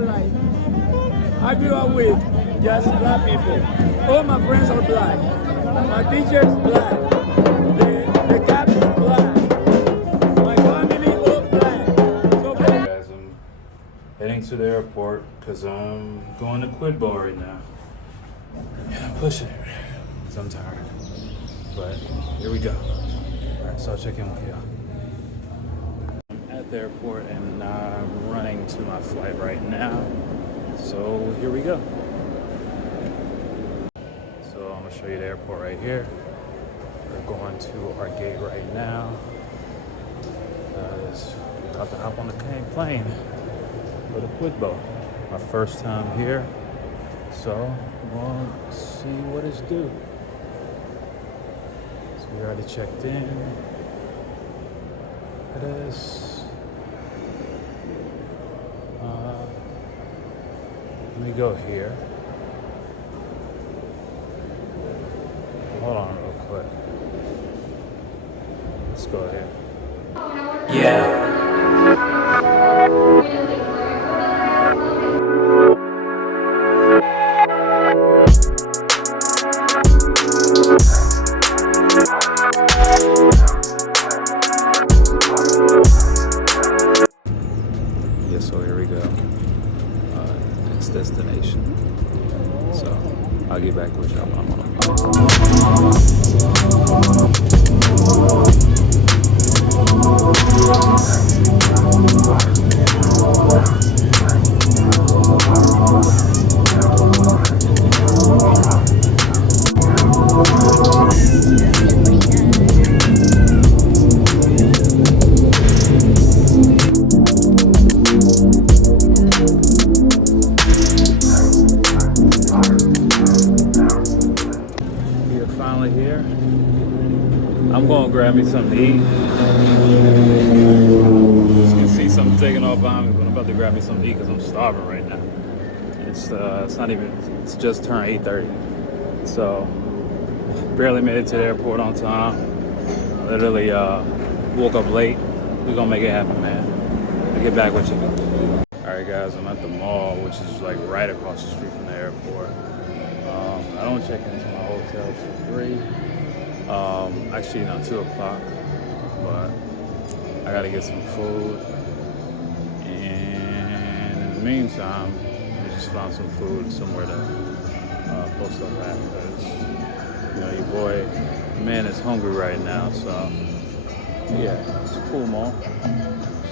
life. I grew up with just black people. All my friends are black. My teacher is black. The captain is black. My family all black. So Hey guys, I'm heading to the airport because I'm going to Quibdo right now. And I'm pushing it because I'm tired. But here we go. Alright, so I'll check in with y'all. I'm at the airport and I'm running to my flight right now. So here we go. So I'm gonna show you the airport right here. We're going to our gate right now. We're about to hop on the plane for the Quibdo. My first time here. So we'll see what it's due. So we already checked in. It is. Let me go here. Hold on real quick. Let's go here. Yeah. Yeah, so here we go. Next destination. So I'll get back with y'all when I'm on a finally here. I'm gonna grab me something to eat. As you can see something taking off behind me, but I'm about to grab me something to eat because I'm starving right now. It's not even, it's just turned 8:30. So barely made it to the airport on time. Literally woke up late. We're gonna make it happen, man. I'll get back with you. Alright guys, I'm at the mall, which is like right across the street from the airport. I don't check into my hotel till 3. Actually, not 2 o'clock. But I gotta get some food. And in the meantime, I just found some food somewhere to post up at. Because, you know, your boy, man, is hungry right now. So, yeah, it's a cool mall.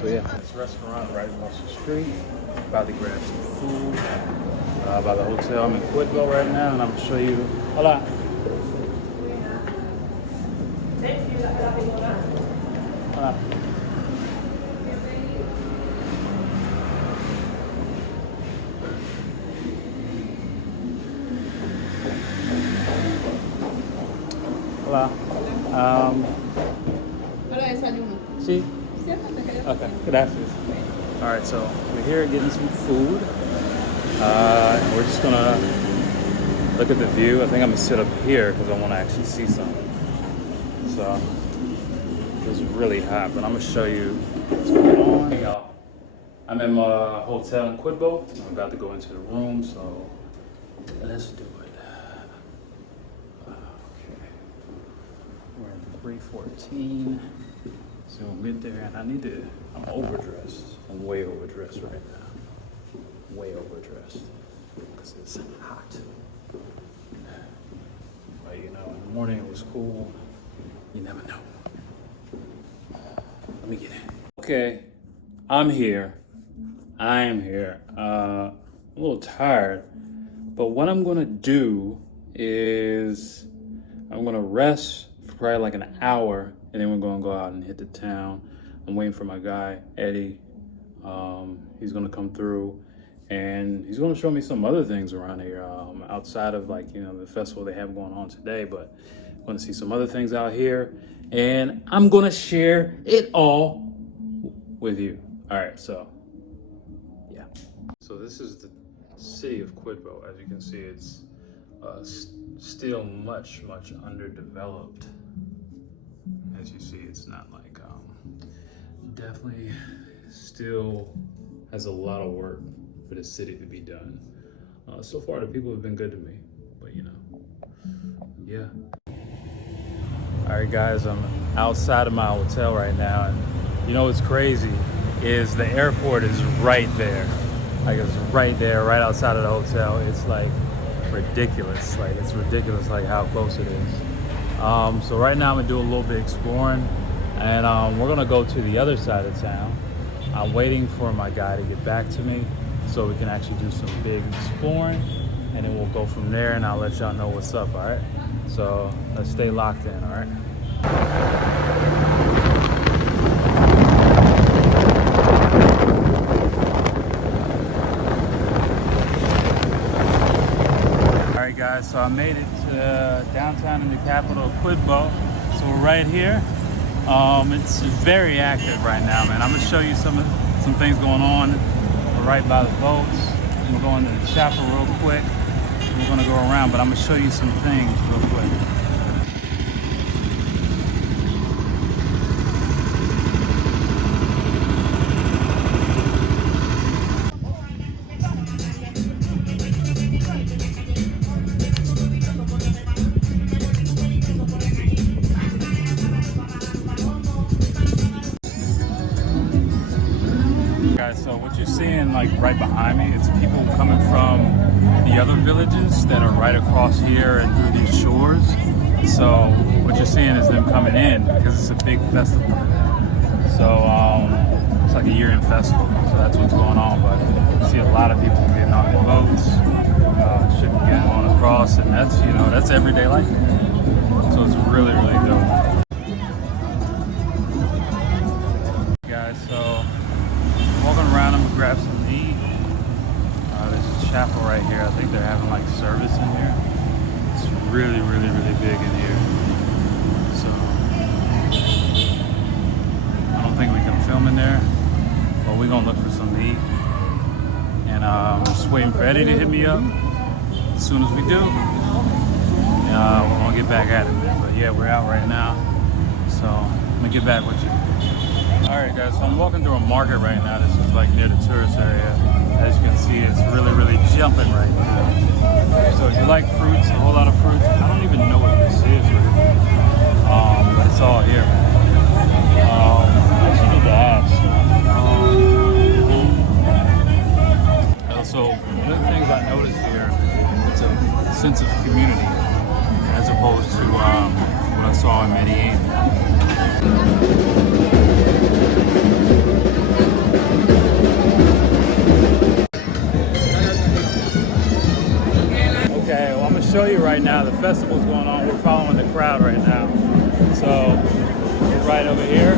So, yeah, this restaurant right across the street. About to grab some food. By the hotel. I'm in Quibdo right now, and I'm gonna show you. Hola. Hola. Hola. Hola, desayuno. Sí. Siéntate. Okay. Gracias. All right, so we're here getting some food. We're just gonna look at the view. I think I'm gonna sit up here because I want to actually see something. So it's really hot, but I'm gonna show you what's going on. Hey y'all, I'm in my hotel in Quibdo. I'm about to go into the room, so let's do it. Okay, we're in 314. So we'll get there, and I'm overdressed. I'm way overdressed right now. Way overdressed because it's hot. But you know, in the morning it was cool. You never know. Let me get in. Okay, I'm here. I am here. I'm a little tired, but what I'm gonna do is I'm gonna rest for probably like an hour, and then we're gonna go out and hit the town. I'm waiting for my guy Eddie. He's gonna come through. And he's going to show me some other things around here outside of, like, you know, the festival they have going on today. But I'm going to see some other things out here. And I'm going to share it all with you. All right, so, yeah. So this is the city of Quibdo. As you can see, it's still much underdeveloped. As you see, it's not like, definitely still has a lot of work for the city to be done. So far, the people have been good to me, but you know, yeah. All right, guys, I'm outside of my hotel right now, and you know what's crazy is the airport is right there. Like it's right there, right outside of the hotel. It's like ridiculous. Like it's ridiculous, like how close it is. So right now I'm gonna do a little bit exploring, and we're gonna go to the other side of town. I'm waiting for my guy to get back to me so we can actually do some big exploring, and then we'll go from there, and I'll let y'all know what's up, all right? So let's stay locked in, all right? All right, guys, so I made it to downtown in the capital, Quibdo. So we're right here. It's very active right now, man. I'm gonna show you some things going on. We're right by the boats. We're going to the chapel real quick. We're gonna go around, but I'm gonna show you some things real quick. Guys, so what you're seeing like right behind me, it's people coming from the other villages that are right across here and through these shores. So what you're seeing is them coming in because it's a big festival. So it's like a year-end festival. So that's what's going on. But you see a lot of people getting on the boats, shipping getting on across, and that's, you know, that's everyday life. So it's really, really dope. Guys, so walking around, I'm gonna grab something to eat. There's a chapel right here. I think they're having like service in here. It's really, really, really big in here. So I don't think we can film in there, but we're gonna look for something to eat. And I'm just waiting for Eddie to hit me up. As soon as we do, we're gonna get back at it, man. But yeah, we're out right now. So I'm gonna get back with you. Alright guys, so I'm walking through a market right now. This is like near the tourist area. As you can see, it's really, really jumping right now. So if you like fruits, a whole lot of fruits. I don't even know what this is really. But it's all here, man. I actually need to ask. Also, one of the things I noticed here, it's a sense of community as opposed to what I saw in Medellin. Okay, well I'm gonna show you right now. The festival's going on. We're following the crowd right now. So we're right over here.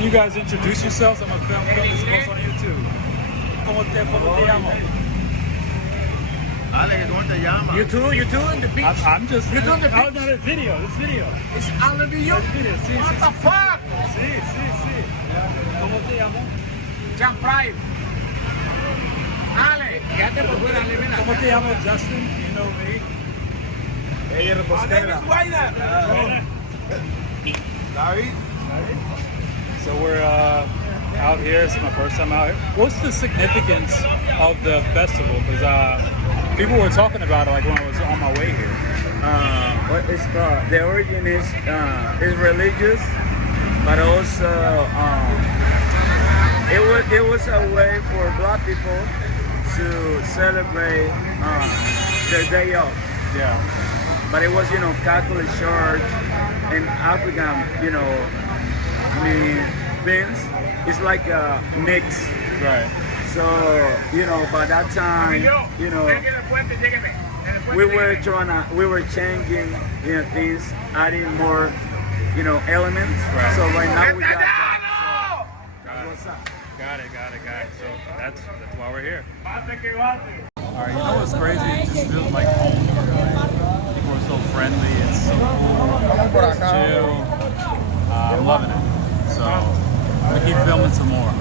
You guys introduce yourselves. I'm gonna film this post on YouTube. ¿Cómo te llamo? Ale, ¿cómo te llamas? YouTube in the beach. I'm just. You're doing the Oh, no, this video. It's on the video. Sí, What the fuck? Sí. ¿Cómo te llamo? Jump Prime. Ale, quédate por fuera, Ale, ven acá. ¿Cómo te llamo? Justin. You know me. Ella es repostera. David. So we're out here. This is my first time out here. What's the significance of the festival? Because people were talking about it like when I was on my way here. The origin is religious, but also it was a way for Black people to celebrate their day off. Yeah. But it was, Catholic Church and African, things. It's like a mix. Right. So, by that time, we were changing, things, adding more, elements. Right. So right now we got that. So, what's up? Got it. So that's why we're here. Alright, you know what's crazy? It just feels like home. People are so friendly. It's so cool. It's chill. I'm loving it. So I'm gonna keep filming some more.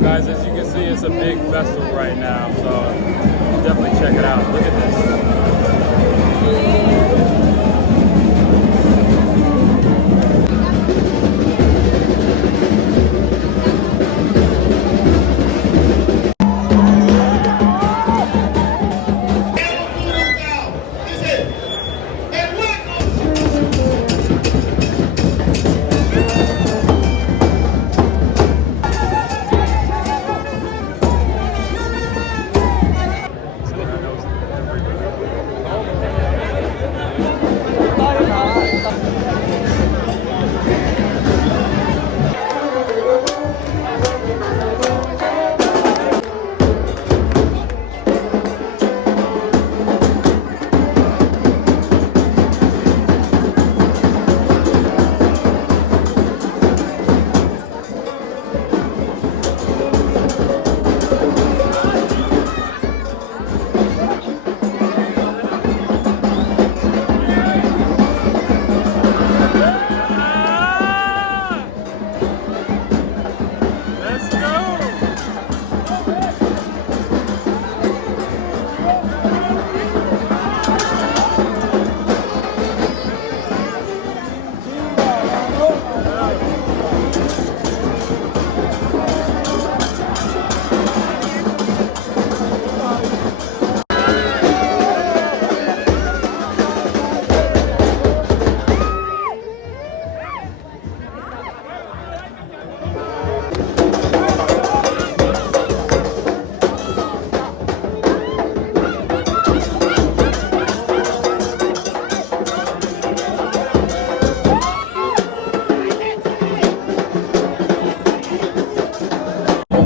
Guys, as you can see, it's a big festival right now, so definitely check it out. Look at this.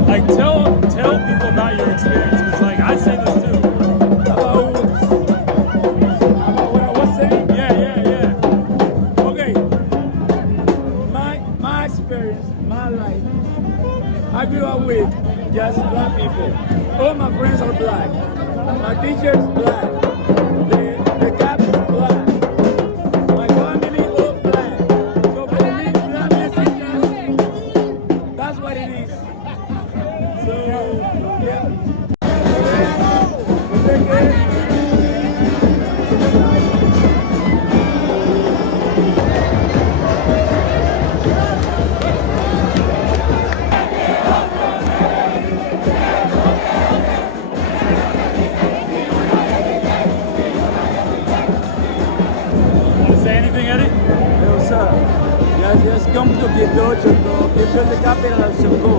Like tell people about your experience, because like I say this too. About what I was saying? Yeah. Okay. My experience, my life. I grew up with just black people. All my friends are black. My teacher's black. The captain's black. My family all black. So for me, blackness is just, that's what it is. So, yeah. Want to say anything, Eddie? Hello, sir. Just come to Quibdo, Choco. Quibdo is the capital of Choco.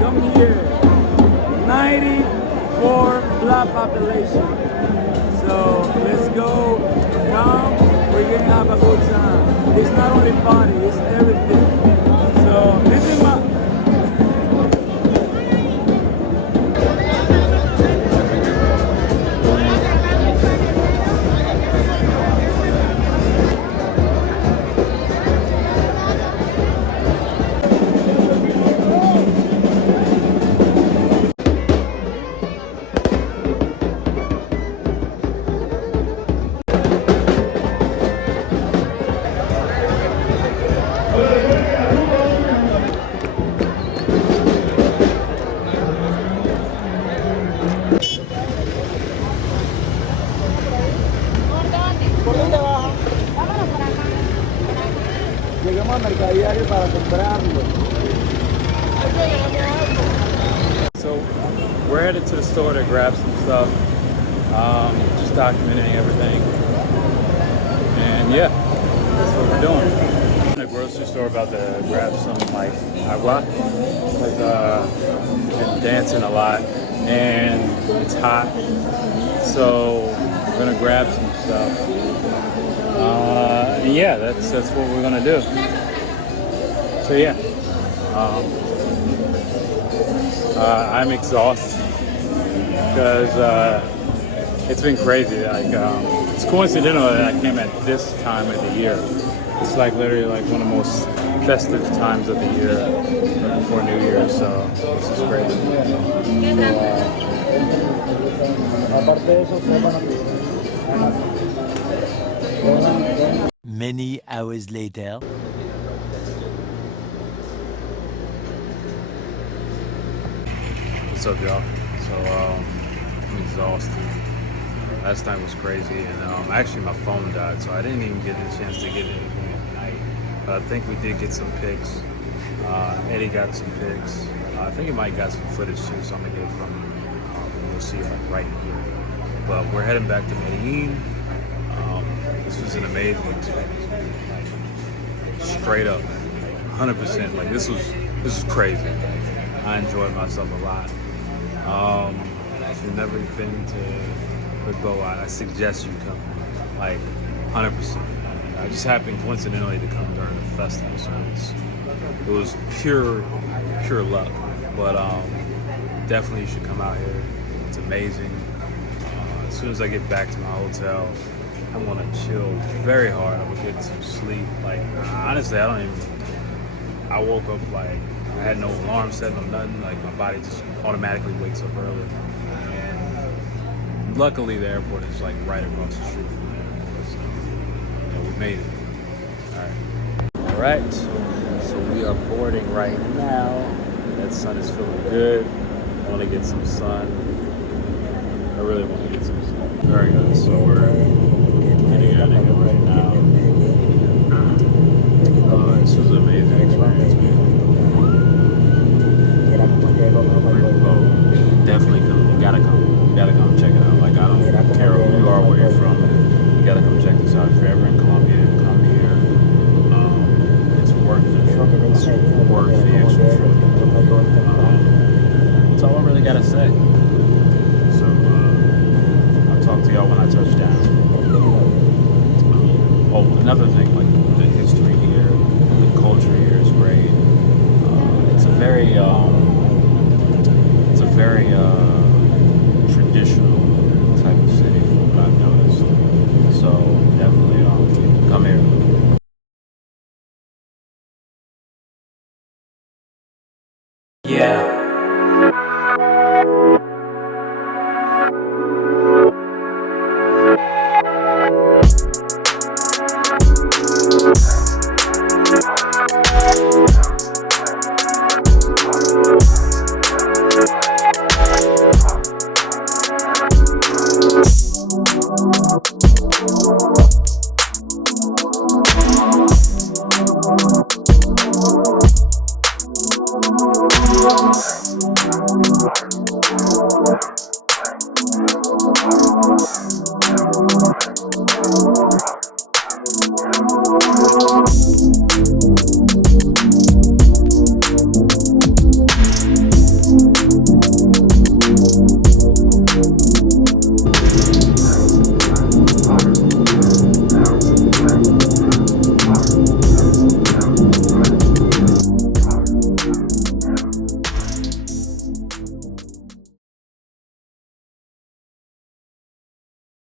Come here. 94 black population. So let's go. Come. We're gonna have a good time. It's not only party, it's everything. So this is my. Llegamos al mercadiario para comprarlo. So we're headed to the store to grab some stuff, just documenting everything, and yeah, that's what we're doing. I'm in the grocery store about to grab some like agua, like been dancing a lot, and it's hot, so we're gonna grab some stuff. And yeah, that's what we're gonna do. So yeah. I'm exhausted because it's been crazy. Like it's coincidental that I came at this time of the year. It's like literally like one of the most festive times of the year, right before New Year. So this is crazy. So, Aparte de eso, sepan aquí. Many hours later. What's up, y'all? So, I'm exhausted. Last night was crazy, and actually my phone died, so I didn't even get a chance to get anything at night. But I think we did get some pics. Eddie got some pics. I think he might got some footage too, so I'm gonna get it from him. You'll see it like right here. But we're heading back to Medellin. This was an amazing experience. Like, straight up, 100%. Like this is crazy. I enjoyed myself a lot. If you've never been to Quibdo, I suggest you come. Like 100%. I just happened coincidentally to come during the festival, so it was pure luck. But definitely you should come out here. It's amazing. As soon as I get back to my hotel, I'm gonna chill very hard. I'm gonna get some sleep. Like honestly, I woke up like I had no alarm set, no nothing. Like my body just automatically wakes up early. And luckily, the airport is like right across the street from the airport, so we made it. All right. So we are boarding right now. That sun is feeling good. I want to get some sun. I really want to get some sun. Very good. So we're getting out of here right now. This was an amazing experience, man. Definitely come. You gotta come. You gotta come check it out. Like I don't care who you are, where you're from. You gotta come check this out. If you're ever in Colombia, come here. It's worth it. It's worth the extra trip. That's all I really gotta say. So I'll talk to y'all when I touch down. Oh, another thing, like the history here, the culture here is great. It's a very traditional type of city from what I've noticed. So definitely come here. Yeah. Wow.